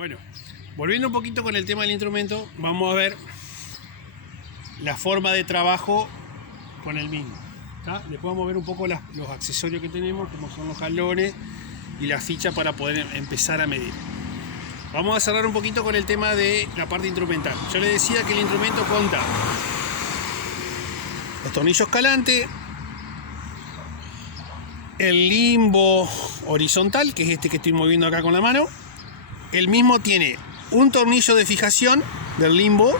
Bueno, volviendo un poquito con el tema del instrumento, vamos a ver la forma de trabajo con el mismo. ¿Tá? Después vamos a ver un poco los accesorios que tenemos, como son los jalones y la ficha para poder empezar a medir. Vamos a cerrar un poquito con el tema de la parte instrumental. Yo les decía que el instrumento cuenta los tornillos calantes, el limbo horizontal, que es este que estoy moviendo acá con la mano. El mismo tiene un tornillo de fijación del limbo,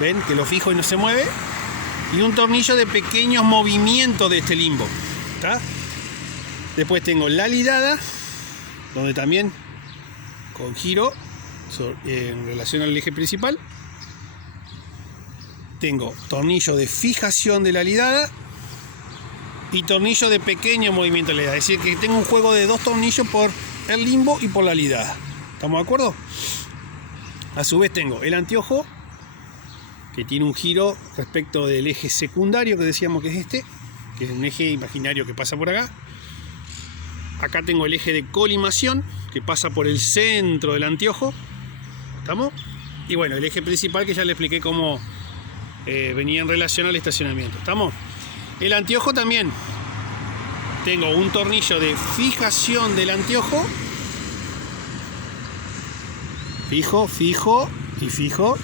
ven que lo fijo y no se mueve, y un tornillo de pequeños movimientos de este limbo. ¿Tá? Después tengo la lidada, donde también con giro en relación al eje principal. Tengo tornillo de fijación de la lidada y tornillo de pequeño movimiento de la lidada. Es decir, que tengo un juego de dos tornillos por el limbo y por la lidada. ¿Estamos de acuerdo? A su vez tengo el anteojo, que tiene un giro respecto del eje secundario, que decíamos que es este, que es un eje imaginario que pasa por acá. Acá tengo el eje de colimación, que pasa por el centro del anteojo. ¿Estamos? Y bueno, el eje principal, que ya le expliqué cómo venía en relación al estacionamiento. ¿Estamos? El anteojo también. Tengo un tornillo de fijación del anteojo. Fijo, fijo y fijo.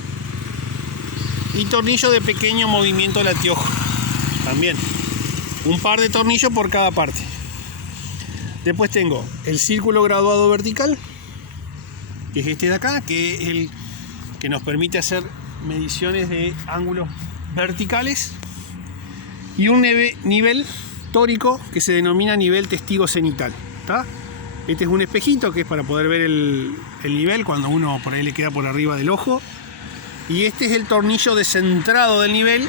Y tornillo de pequeño movimiento del anteojo. También. Un par de tornillos por cada parte. Después tengo el círculo graduado vertical, que es este de acá, que es el que nos permite hacer mediciones de ángulos verticales. Y un nivel tórico que se denomina nivel testigo cenital. ¿Tá? Este es un espejito que es para poder ver el nivel cuando uno por ahí le queda por arriba del ojo. Y este es el tornillo de centrado del nivel,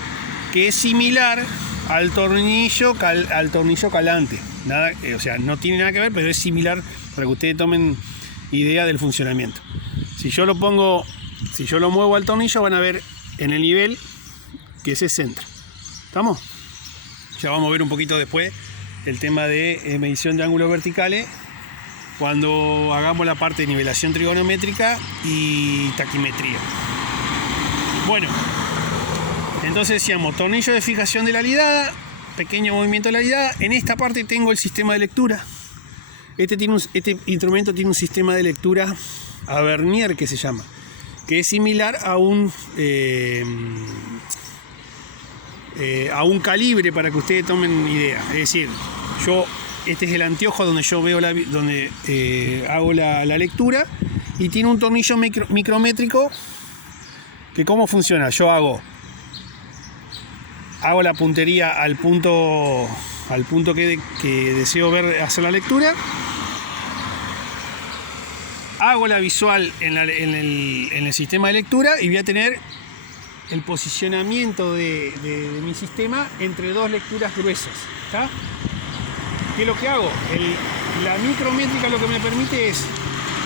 que es similar al tornillo calante. Nada, o sea, no tiene nada que ver, pero es similar para que ustedes tomen idea del funcionamiento. Si yo lo muevo al tornillo, van a ver en el nivel que se centra. ¿Estamos? Ya vamos a ver un poquito después el tema de medición de ángulos verticales cuando hagamos la parte de nivelación trigonométrica y taquimetría. Bueno, entonces decíamos tornillo de fijación de la lidada, pequeño movimiento de la lidada. En esta parte tengo el sistema de lectura. Este instrumento tiene un sistema de lectura a vernier, que se llama, que es similar a un calibre, para que ustedes tomen idea. Es decir, este es el anteojo donde yo veo hago la lectura, y tiene un tornillo micrométrico que cómo funciona. Yo hago la puntería al punto que deseo hacer la lectura, hago la visual en el sistema de lectura y voy a tener el posicionamiento de mi sistema entre dos lecturas gruesas. ¿Está? ¿Qué es lo que hago? La micrométrica lo que me permite es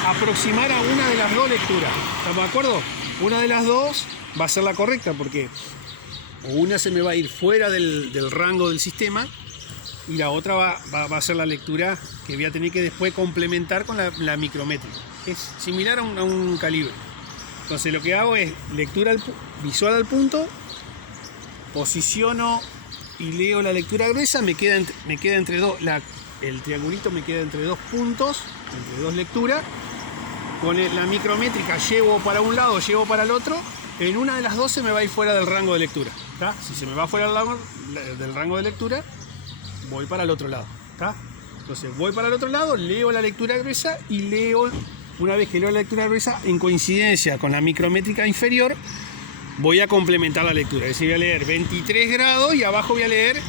aproximar a una de las dos lecturas. ¿Estamos de acuerdo? Una de las dos va a ser la correcta, porque una se me va a ir fuera del rango del sistema y la otra va a ser la lectura que voy a tener que después complementar con la micrométrica. Es similar a un calibre. Entonces lo que hago es lectura visual al punto, posiciono y leo la lectura gruesa, me queda entre dos, el triangulito me queda entre dos puntos, entre dos lecturas. Con la micrométrica llevo para un lado, llevo para el otro. En una de las dos se me va a ir fuera del rango de lectura. ¿Tá? Si se me va fuera del rango de lectura, voy para el otro lado. ¿Tá? Entonces voy para el otro lado, leo la lectura gruesa y una vez que leo la lectura gruesa, en coincidencia con la micrométrica inferior, voy a complementar la lectura. Es decir, voy a leer 23 grados y abajo voy a leer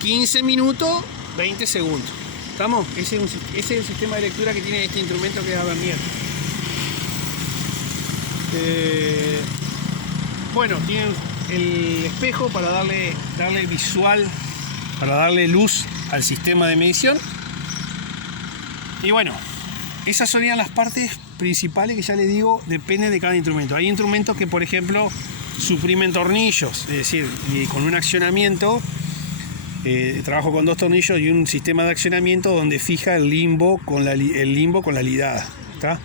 15 minutos, 20 segundos. ¿Estamos? Ese es el sistema de lectura que tiene este instrumento, que es Vernier. Bueno, tiene el espejo para darle visual, para darle luz al sistema de medición. Y bueno, esas serían las partes principales que ya les digo, depende de cada instrumento. Hay instrumentos que, por ejemplo, suprimen tornillos, es decir, y con un accionamiento, trabajo con dos tornillos y un sistema de accionamiento donde fija el limbo con la lidada. ¿Está?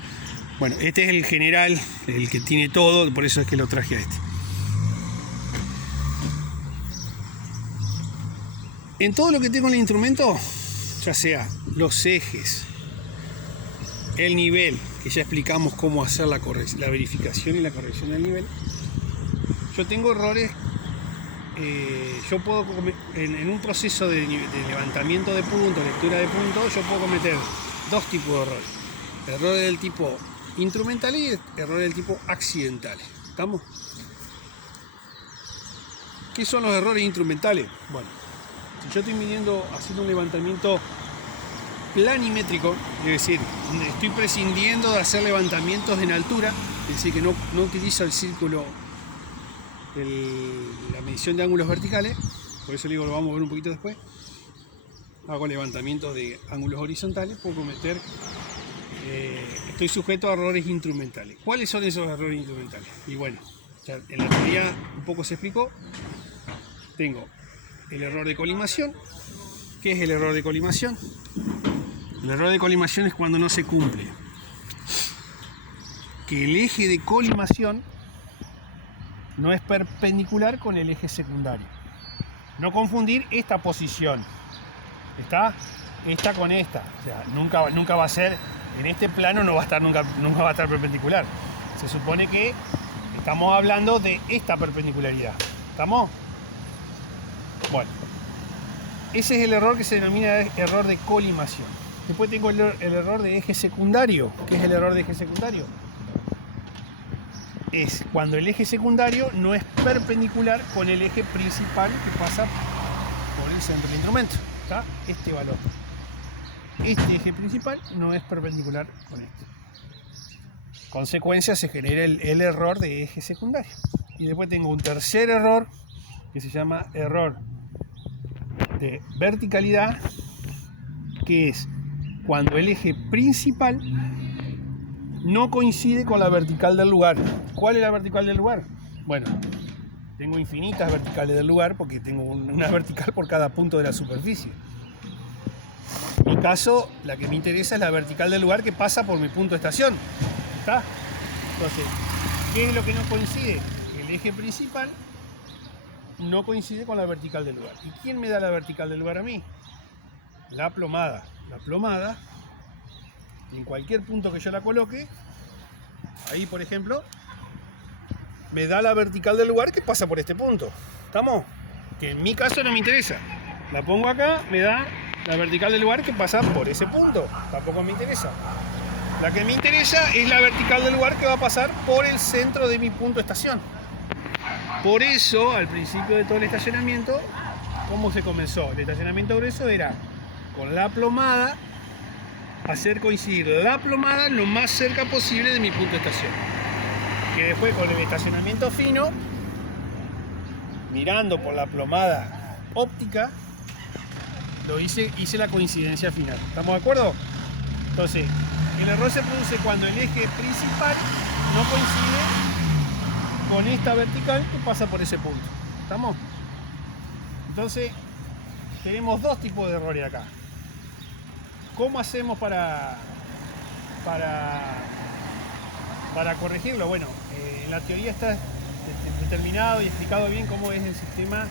Bueno, este es el general, el que tiene todo, por eso es que lo traje a este. En todo lo que tengo en el instrumento, ya sea los ejes, el nivel, que ya explicamos cómo hacer la verificación y la corrección del nivel, yo tengo errores. Yo puedo, en un proceso de levantamiento de puntos, lectura de puntos, yo puedo cometer dos tipos de errores. Errores del tipo instrumental y errores del tipo accidental. ¿Estamos? ¿Qué son los errores instrumentales? Bueno, si yo estoy midiendo, haciendo un levantamiento planimétrico, es decir, estoy prescindiendo de hacer levantamientos en altura, es decir, que no utilizo el círculo, la medición de ángulos verticales, por eso digo, lo vamos a ver un poquito después. Hago levantamientos de ángulos horizontales, puedo cometer, estoy sujeto a errores instrumentales. ¿Cuáles son esos errores instrumentales? Y bueno, ya en la teoría un poco se explicó. Tengo el error de colimación. ¿Qué es el error de colimación? El error de colimación es cuando no se cumple que el eje de colimación no es perpendicular con el eje secundario. No confundir esta posición. Esta con esta. O sea, nunca va a ser, en este plano nunca va a estar perpendicular. Se supone que estamos hablando de esta perpendicularidad. ¿Estamos? Bueno, ese es el error que se denomina error de colimación. Después tengo el error de eje secundario. ¿Qué es el error de eje secundario? Es cuando el eje secundario no es perpendicular con el eje principal que pasa por el centro del instrumento. ¿Está? Este valor. Este eje principal no es perpendicular con este. Consecuencia, se genera el error de eje secundario. Y después tengo un tercer error que se llama error de verticalidad, que es cuando el eje principal no coincide con la vertical del lugar. ¿Cuál es la vertical del lugar? Bueno, tengo infinitas verticales del lugar porque tengo una vertical por cada punto de la superficie. En mi caso, la que me interesa es la vertical del lugar que pasa por mi punto de estación. ¿Está? Entonces, ¿qué es lo que no coincide? El eje principal no coincide con la vertical del lugar. ¿Y quién me da la vertical del lugar a mí? La plomada. La plomada, en cualquier punto que yo la coloque, ahí por ejemplo, me da la vertical del lugar que pasa por este punto. ¿Estamos? Que en mi caso no me interesa. La pongo acá, me da la vertical del lugar que pasa por ese punto. Tampoco me interesa. La que me interesa es la vertical del lugar que va a pasar por el centro de mi punto de estación. Por eso, al principio de todo el estacionamiento, ¿cómo se comenzó? El estacionamiento grueso era con la plomada, hacer coincidir la plomada lo más cerca posible de mi punto de estación. Que después con el estacionamiento fino, mirando por la plomada óptica, hice la coincidencia final. ¿Estamos de acuerdo? Entonces, el error se produce cuando el eje principal no coincide con esta vertical que pasa por ese punto. ¿Estamos? Entonces, tenemos dos tipos de errores acá. ¿Cómo hacemos para corregirlo? Bueno, en la teoría está determinado y explicado bien cómo es el sistema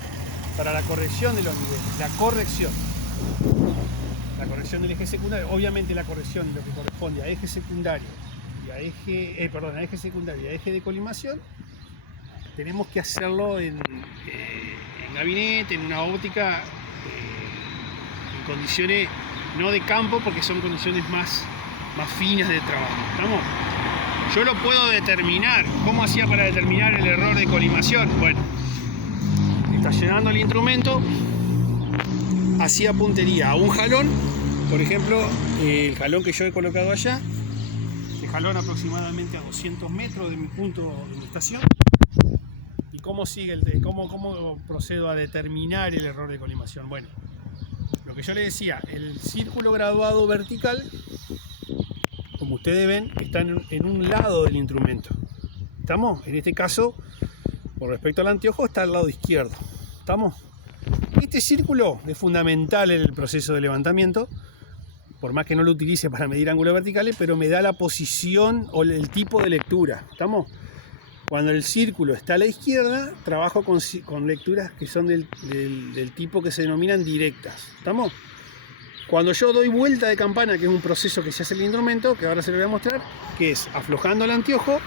para la corrección de los niveles. La corrección del eje secundario, obviamente la corrección de lo que corresponde a eje secundario y a eje secundario y a eje de colimación, tenemos que hacerlo en gabinete, en una óptica, en condiciones no de campo, porque son condiciones más finas de trabajo. ¿Estamos? Yo lo puedo determinar. ¿Cómo hacía para determinar el error de colimación? Bueno, estacionando el instrumento, hacía puntería a un jalón, por ejemplo, el jalón que yo he colocado allá, el jalón aproximadamente a 200 metros de mi punto de mi estación. ¿Y cómo sigue cómo procedo a determinar el error de colimación? Bueno, lo que yo le decía, el círculo graduado vertical, como ustedes ven, está en un lado del instrumento. ¿Estamos? En este caso, con respecto al anteojo, está al lado izquierdo. ¿Estamos? Este círculo es fundamental en el proceso de levantamiento, por más que no lo utilice para medir ángulos verticales, pero me da la posición o el tipo de lectura. ¿Estamos? Cuando el círculo está a la izquierda, trabajo con lecturas que son del tipo que se denominan directas. ¿Estamos? Cuando yo doy vuelta de campana, que es un proceso que se hace en el instrumento, que ahora se lo voy a mostrar, que es aflojando el anteojo,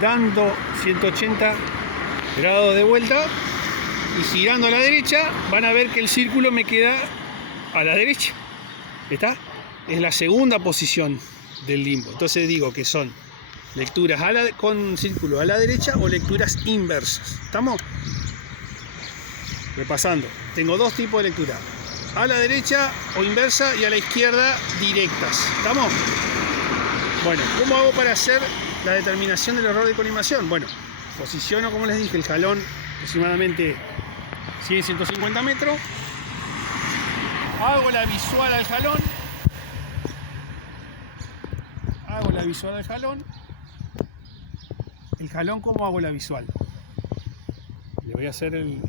dando 180 grados de vuelta y girando a la derecha, van a ver que el círculo me queda a la derecha. ¿Está? Es la segunda posición del limbo. Entonces digo que son lecturas con círculo a la derecha o lecturas inversas. ¿Estamos? Repasando, tengo dos tipos de lectura: a la derecha o inversa y a la izquierda directas. ¿Estamos? Bueno, ¿cómo hago para hacer la determinación del error de colimación? Bueno, posiciono, como les dije, el jalón aproximadamente 100-150 metros. Hago la visual al jalón. El jalón, ¿cómo hago la visual? Le voy a hacer el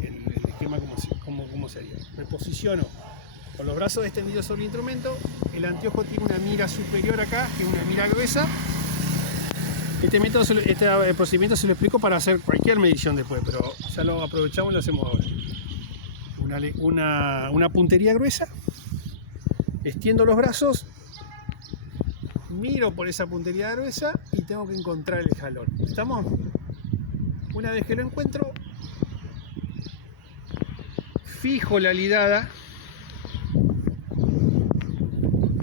esquema como sería. Me posiciono con los brazos extendidos sobre el instrumento. El anteojo tiene una mira superior acá, que es una mira gruesa. Este procedimiento se lo explico para hacer cualquier medición después, pero ya lo aprovechamos y lo hacemos ahora. Una puntería gruesa. Extiendo los brazos. Miro por esa puntería gruesa y tengo que encontrar el jalón. ¿Estamos? Una vez que lo encuentro, fijo la lidada.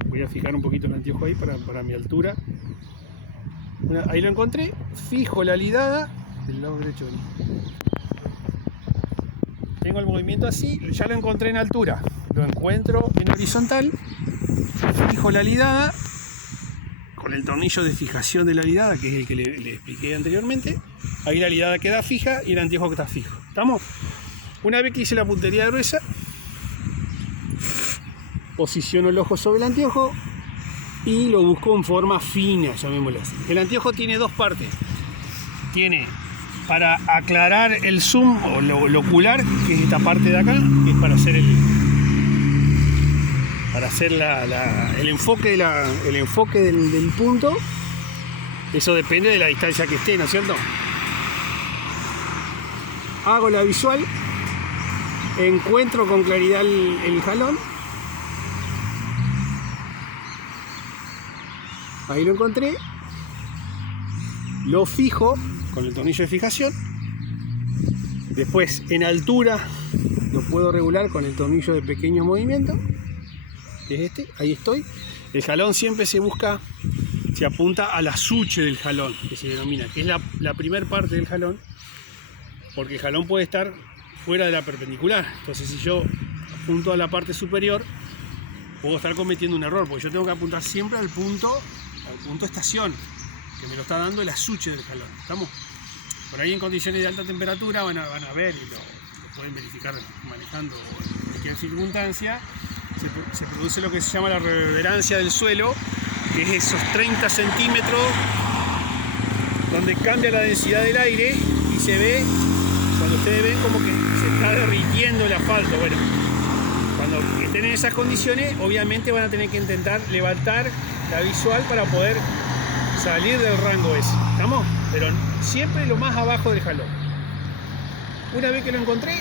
Voy a fijar un poquito el anteojo ahí para mi altura. Ahí lo encontré. Fijo la lidada del lado derecho. Tengo el movimiento así. Ya lo encontré en altura. Lo encuentro en horizontal. Fijo la lidada con el tornillo de fijación de la lidada, que es el que le expliqué anteriormente. Ahí la lidada queda fija y el anteojo está fijo. ¿Estamos? Una vez que hice la puntería gruesa, posiciono el ojo sobre el anteojo y lo busco en forma fina, llamémoslo así. El anteojo tiene dos partes. Tiene para aclarar el zoom o lo ocular, que es esta parte de acá, que es para hacer el enfoque del punto. Eso depende de la distancia que esté, ¿no es cierto? Hago la visual, encuentro con claridad el jalón. Ahí lo encontré. Lo fijo con el tornillo de fijación. Después en altura lo puedo regular con el tornillo de pequeño movimiento, que es este. Ahí estoy. El jalón siempre se apunta a la suche del jalón, que se denomina, que es la primera parte del jalón, porque el jalón puede estar fuera de la perpendicular. Entonces, si yo apunto a la parte superior, puedo estar cometiendo un error, porque yo tengo que apuntar siempre al punto estación, que me lo está dando el asuche del jalón. ¿Estamos? Por ahí en condiciones de alta temperatura van a ver, y lo pueden verificar manejando en cualquier circunstancia, se produce lo que se llama la reverberancia del suelo, que es esos 30 centímetros donde cambia la densidad del aire y se ve, cuando ustedes ven, como que se está derritiendo el asfalto. Bueno, cuando estén en esas condiciones, obviamente van a tener que intentar levantar la visual para poder salir del rango ese. ¿Estamos? Pero siempre lo más abajo del jalón. Una vez que lo encontré,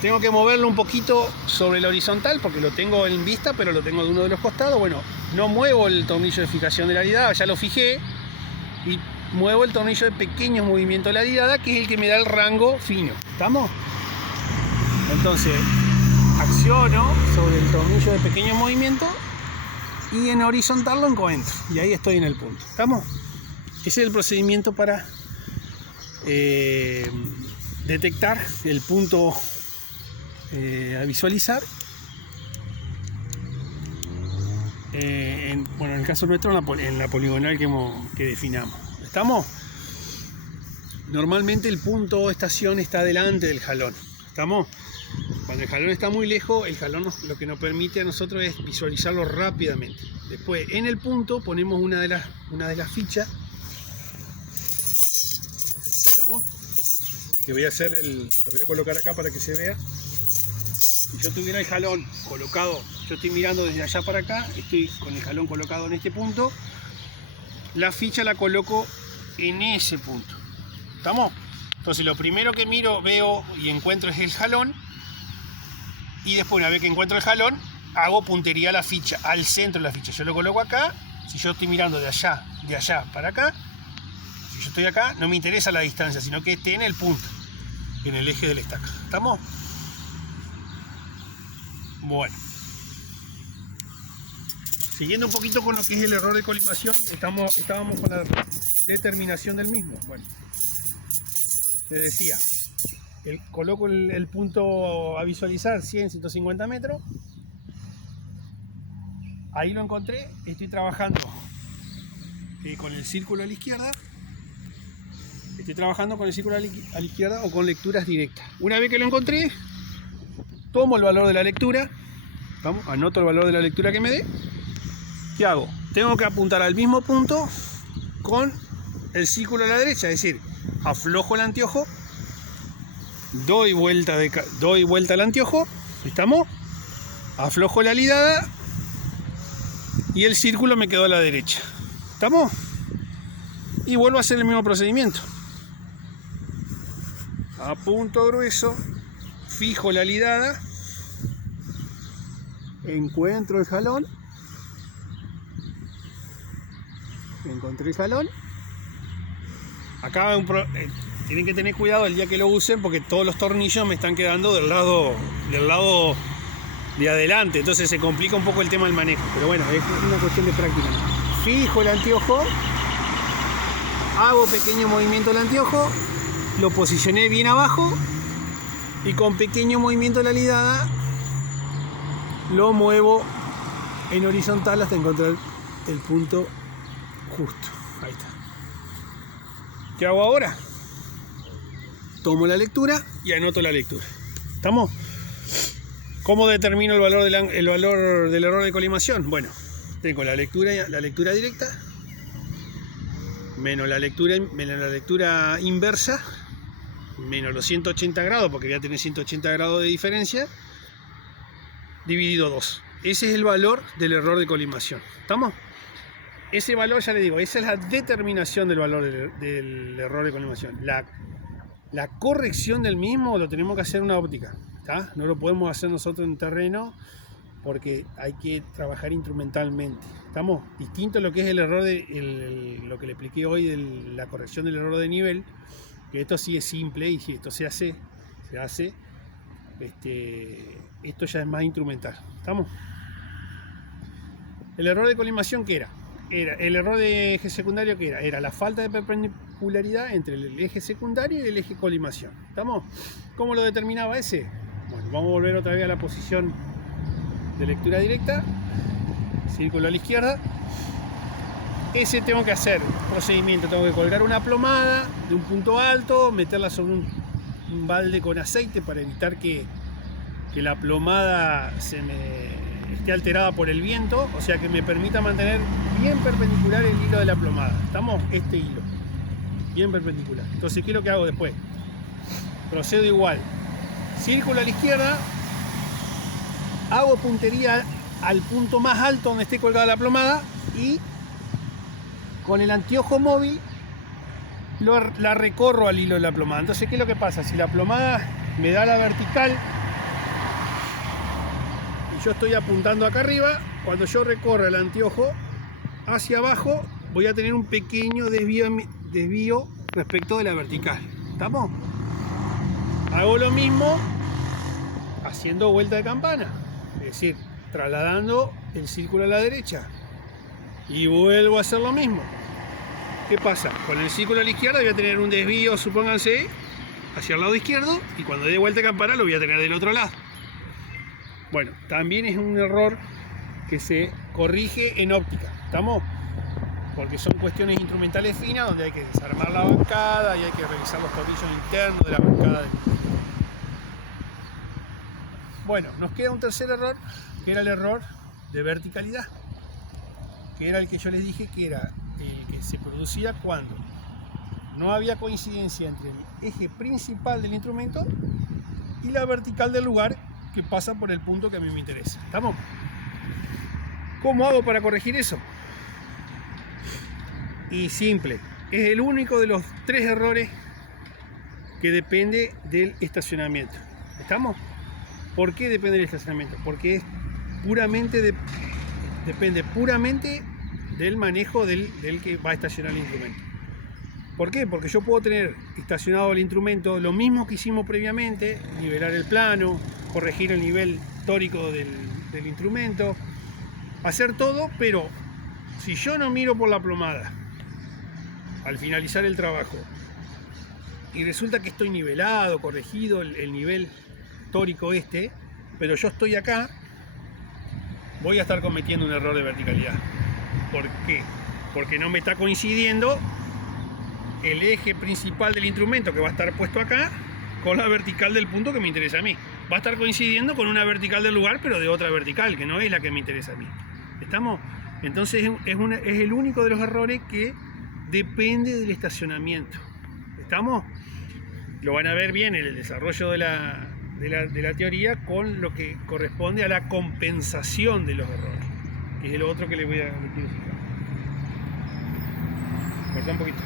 tengo que moverlo un poquito sobre la horizontal, porque lo tengo en vista, pero lo tengo de uno de los costados. Bueno, no muevo el tornillo de fijación de la lidada, ya lo fijé, y muevo el tornillo de pequeños movimientos de la lidada, que es el que me da el rango fino. ¿Estamos? Entonces, acciono sobre el tornillo de pequeño movimiento y en horizontal lo encuentro, y ahí estoy en el punto. ¿Estamos? Ese es el procedimiento para detectar el punto a visualizar. En el caso nuestro, en la poligonal que definamos. ¿Estamos? Normalmente el punto estación está delante del jalón. ¿Estamos? Cuando el jalón está muy lejos, el jalón lo que nos permite a nosotros es visualizarlo rápidamente. Después, en el punto, ponemos una de las fichas. ¿Estamos? Que lo voy a colocar acá para que se vea. yo tuviera el jalón colocado, yo estoy mirando desde allá para acá, estoy con el jalón colocado en este punto, la ficha la coloco en ese punto. ¿Estamos? Entonces lo primero que miro, veo y encuentro es el jalón, y después una vez que encuentro el jalón, hago puntería a la ficha, al centro de la ficha. Yo lo coloco acá, si yo estoy mirando de allá para acá, si yo estoy acá, no me interesa la distancia, sino que esté en el punto, en el eje de la estaca. ¿Estamos? Bueno. Siguiendo un poquito con lo que es el error de colimación, estábamos con la determinación del mismo. Bueno, te decía, coloco el punto a visualizar, 100, 150 metros. Ahí lo encontré, estoy trabajando con el círculo a la izquierda. Estoy trabajando con el círculo a la izquierda o con lecturas directas. Una vez que lo encontré, tomo el valor de la lectura, vamos, anoto el valor de la lectura que me dé. ¿Qué hago? Tengo que apuntar al mismo punto con el círculo a la derecha, es decir, aflojo el anteojo, doy vuelta al anteojo, ¿estamos? Aflojo la lidada y el círculo me quedó a la derecha, ¿estamos? Y vuelvo a hacer el mismo procedimiento. Apunto grueso, fijo la lidada, encuentro el jalón, encontré el jalón. Acá tienen que tener cuidado el día que lo usen, porque todos los tornillos me están quedando del lado de adelante, entonces se complica un poco el tema del manejo, pero bueno, es una cuestión de práctica. Fijo el anteojo, hago pequeño movimiento del anteojo, lo posicioné bien abajo y con pequeño movimiento de la lidada lo muevo en horizontal hasta encontrar el punto justo. Ahí está. ¿Qué hago ahora? Tomo la lectura y anoto la lectura. ¿Estamos? ¿Cómo determino el valor del error de colimación? Bueno, tengo la lectura directa menos la lectura inversa, menos los 180 grados, porque voy a tener 180 grados de diferencia, dividido 2. Ese es el valor del error de colimación. ¿Estamos? Ese valor, ya le digo, esa es la determinación del valor del error de colimación. La corrección del mismo lo tenemos que hacer en una óptica, ¿tá? No lo podemos hacer nosotros en terreno, porque hay que trabajar instrumentalmente. ¿Estamos? Distinto a lo que es el error lo que le expliqué hoy de la corrección del error de nivel, que esto sí es simple, y si esto se hace, esto ya es más instrumental. ¿Estamos? El error de colimación, ¿qué era? El error de eje secundario, ¿qué era? Era la falta de perpendicularidad entre el eje secundario y el eje colimación. ¿Estamos? ¿Cómo lo determinaba ese? Bueno, vamos a volver otra vez a la posición de lectura directa, círculo a la izquierda. Ese tengo que hacer procedimiento, tengo que colgar una plomada de un punto alto, meterla sobre un balde con aceite para evitar que la plomada esté alterada por el viento, o sea que me permita mantener bien perpendicular el hilo de la plomada. ¿Estamos? Este hilo, bien perpendicular. Entonces, ¿qué es lo que hago después? Procedo igual, círculo a la izquierda, hago puntería al punto más alto donde esté colgada la plomada y con el anteojo móvil la recorro al hilo de la plomada. Entonces, ¿qué es lo que pasa? Si la plomada me da la vertical y yo estoy apuntando acá arriba, cuando yo recorra el anteojo hacia abajo voy a tener un pequeño desvío respecto de la vertical. ¿Estamos? Hago lo mismo haciendo vuelta de campana, es decir, trasladando el círculo a la derecha y vuelvo a hacer lo mismo. ¿Qué pasa? Con el círculo a la izquierda voy a tener un desvío, supónganse, hacia el lado izquierdo, y cuando dé vuelta de campana lo voy a tener del otro lado. Bueno, también es un error que se corrige en óptica. ¿Estamos? Porque son cuestiones instrumentales finas donde hay que desarmar la bancada y hay que revisar los tornillos internos de la bancada. Bueno, nos queda un tercer error, que era el error de verticalidad, que era el que yo les dije que era el que se producía cuando no había coincidencia entre el eje principal del instrumento y la vertical del lugar que pasa por el punto que a mí me interesa. ¿Estamos? ¿Cómo hago para corregir eso? Y simple. Es el único de los 3 errores que depende del estacionamiento. ¿Estamos? ¿Por qué depende del estacionamiento? Porque es depende puramente del manejo del que va a estacionar el instrumento. ¿Por qué? Porque yo puedo tener estacionado el instrumento, lo mismo que hicimos previamente, nivelar el plano, corregir el nivel tórico del instrumento, hacer todo, pero si yo no miro por la plomada al finalizar el trabajo y resulta que estoy nivelado, corregido el nivel tórico pero yo estoy acá, voy a estar cometiendo un error de verticalidad. ¿Por qué? Porque no me está coincidiendo el eje principal del instrumento, que va a estar puesto acá, con la vertical del punto que me interesa a mí. Va a estar coincidiendo con una vertical del lugar, pero de otra vertical, que no es la que me interesa a mí. ¿Estamos? Entonces es el único de los errores que depende del estacionamiento. ¿Estamos? Lo van a ver bien en el desarrollo de la teoría con lo que corresponde a la compensación de los errores, que es lo otro que le quiero explicar. Corta un poquito.